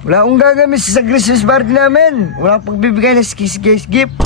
Wala akong gagamit sa Christmas party namin. Wala akong pagbibigay ng kiss-kiss gift.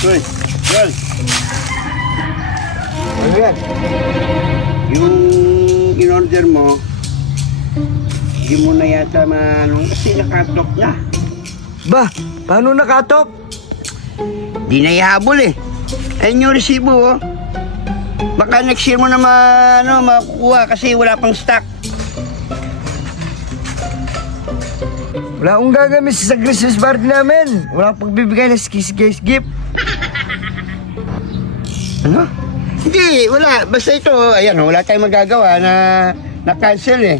Uy, Joel, Ano yan? yung in-order mo, hindi mo na yata kasi nakatok na. Ba, paano nakatok? Di na ihabol eh. Ayun yung resibo oh. Baka next year mo na makukuha kasi wala pang stock. Wala akong gagamit sa Christmas party namin. Wala akong pagbibigay ng kiss-kiss gift. Ano? Hindi, wala. Basta ito, ayan, wala tayong magagawa na-cancel eh.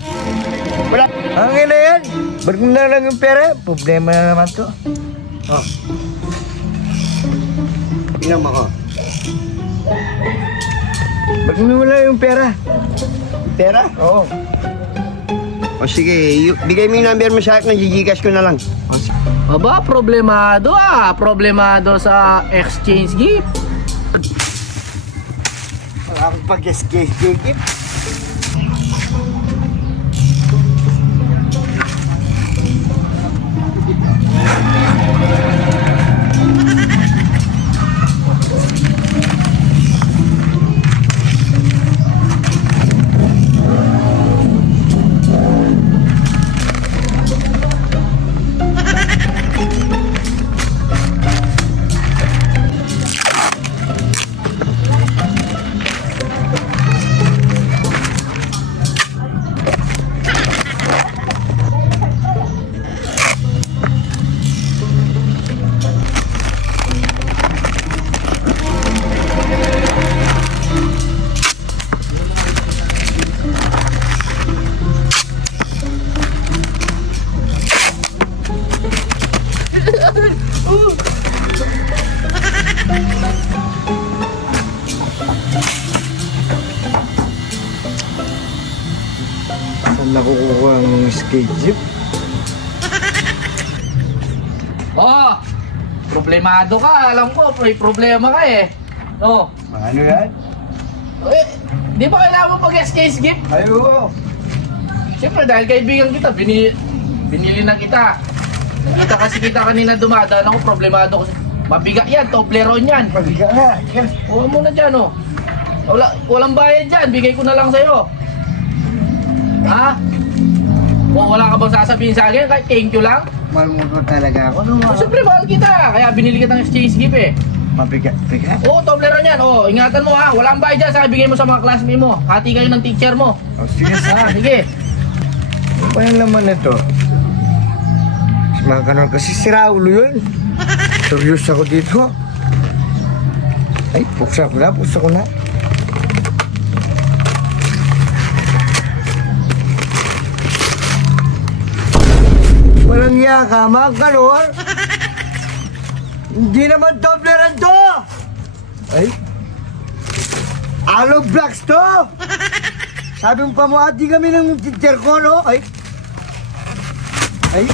Wala. Hangin na yan. Ba't mo na lang yung pera? Problema na naman to. Oh. Tingnan mo ko. Ba't mo wala yung pera? Pera? Oo. O sige, bigay mo yung number mo sa akin, Gcash ko na lang. Aba, problemado Problemado sa exchange gift. Wala akong pag-kiss-kiss gift. Saan nakukuha ang schedule? Oh, problemado ka. Alam ko, may problema ka eh. No. Ano yan? Eh, di ba kailangan mo pag-exchange gift? Ay, oo. Siyempre, dahil kaibigan kita, binili na kita. Nakita kasi kita kanina dumadaan ako, problemado ko. Mabigat yan, Toblerone yan. Pagka nga. Huwag mo na dyan, oh. Walang bayad dyan, bigay ko na lang sa'yo. Ha? O wala ka bang sasabihin sa akin? Kahit thank you lang? Mahal mo talaga ako. Ano Oh, siyempre, mahal kita. Kaya binili kita ng exchange gift eh. Mabigat. Oo, Toblerone yan. Oo, ingatan mo ha. Walang bayad dyan. Saka bigay mo sa mga classmate mo. Hati kayo ng teacher mo. Oh, sige. Ha, sige. Ano ba yung laman nito? Mga kanon kasi si Raulo yun. Serious ako dito. Ay, puksa ko na. Walang iya ka, mga kanon. Hindi naman Toblerone to. Ay, Aloe Blacks to. Sabi mo pa mo, ati kami ng teacher ko, no? Ay. Ay.